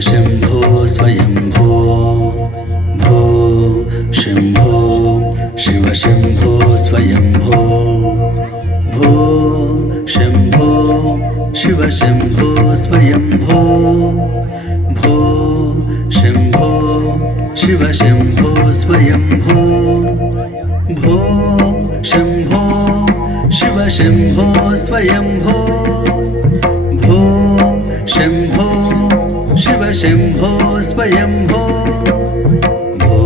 शम्भो स्वयंभो भो शम्भो शिव शम्भो स्वयंभो भो शम्भो शिव शम्भो स्वयंभो भो शम्भो शिव शम्भो स्वयंभो भो शम्भो शिव शम्भो स्वयंभो भो शम्भो शिव शम्भो स्वयंभो भो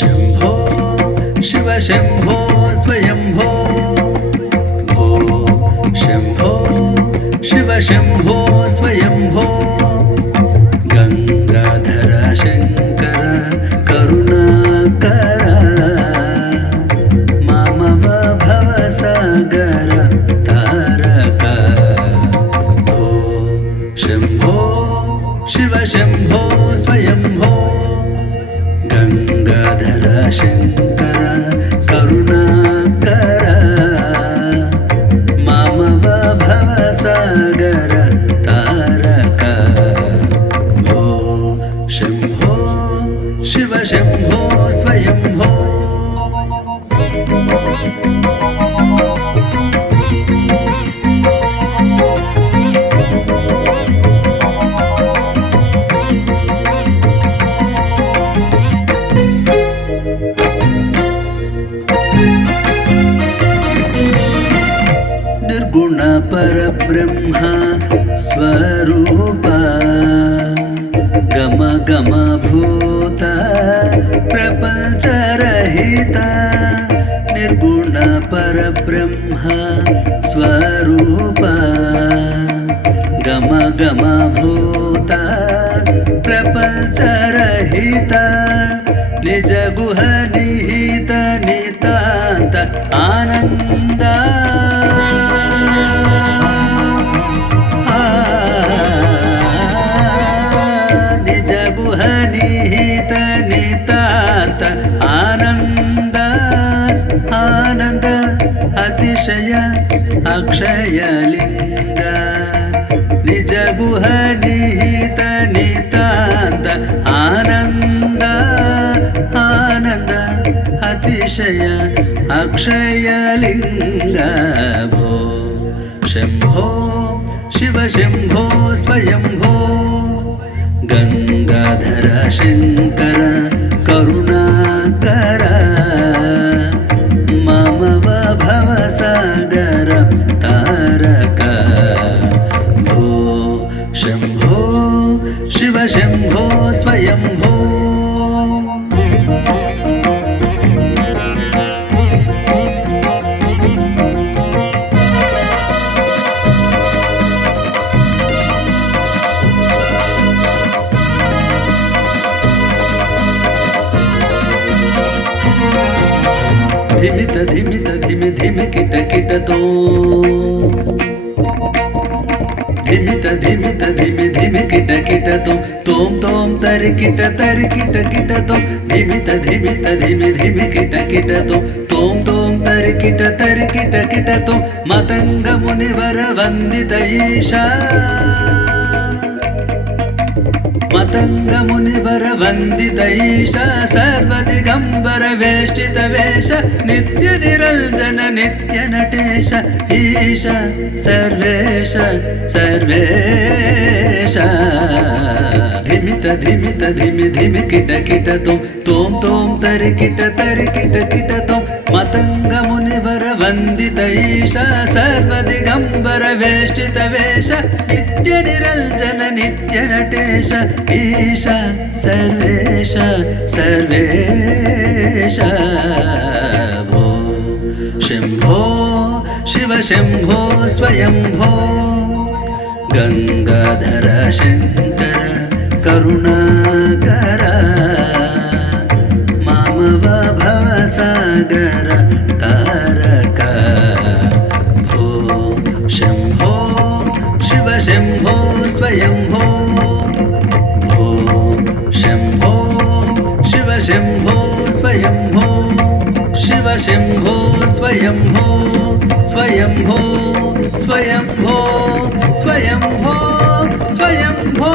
शम्भो शिव शम्भो स्वयंभो भो शम्भो शिव शम्भो स्वयंभो गंगाधर शंकर करुणाकर मामव भवसागर तारक भो शम्भो शिव शम्भो स्वयंभो गंगाधर शंकर करुणाकर मामव भवसागर तारक भो शम्भो शिव शम्भो स्वयंभो निर्गुण परब्रह्म स्वरूप गम गम भूत प्रपंचरहित निर्गुण परब्रह्म स्वरूप गम गम भूत प्रपंचरहित निज गुह निहित नितांत आनंद निज गुह निहित नितांत आनंद आनंद अतिशय अक्षय लिंग निज गुह निहित नितांत आनंद आनंद अतिशय अक्षय लिंग भो शम्भो शिव शम्भो स्वयंभो गंगाधर शंकर करुणाकर मामव भवसागर तारक भो शम्भो शिव शम्भो स्वयंभो धिमित धिमित धिमि धिमि किट किट तो धिमित धिमित धिमि धिमि किट किट तो तोम तोम तर किट तो धिमित धिमित धिमि धिमि किट तो तोम तोम तर किट तो मतंग मुनिवर वंदित ईशा मतंग मुनिवर वंदित ईशा सर्वदिगंबर वेष्टित वेश नित्य निरंजन नित्य नटेश ईशा सर्वेश सर्वेश धिमित धिमित धिमि धिमि किट तो तोम तोम तर किट तो मतंग मुनिवर वंदित ईशा सर्वदिगंबर वेष्टित वेश नित्य निरंजन नित्य नटेश ईशा सर्वेश सर्वेश भो शम्भो शिव शम्भो स्वयंभो गंगाधर शंकर करुणाकर मामव भवसागर तारक शम्भो स्वयम्भो स्वयम्भो स्वयम्भो स्वयम्भो स्वयम्भो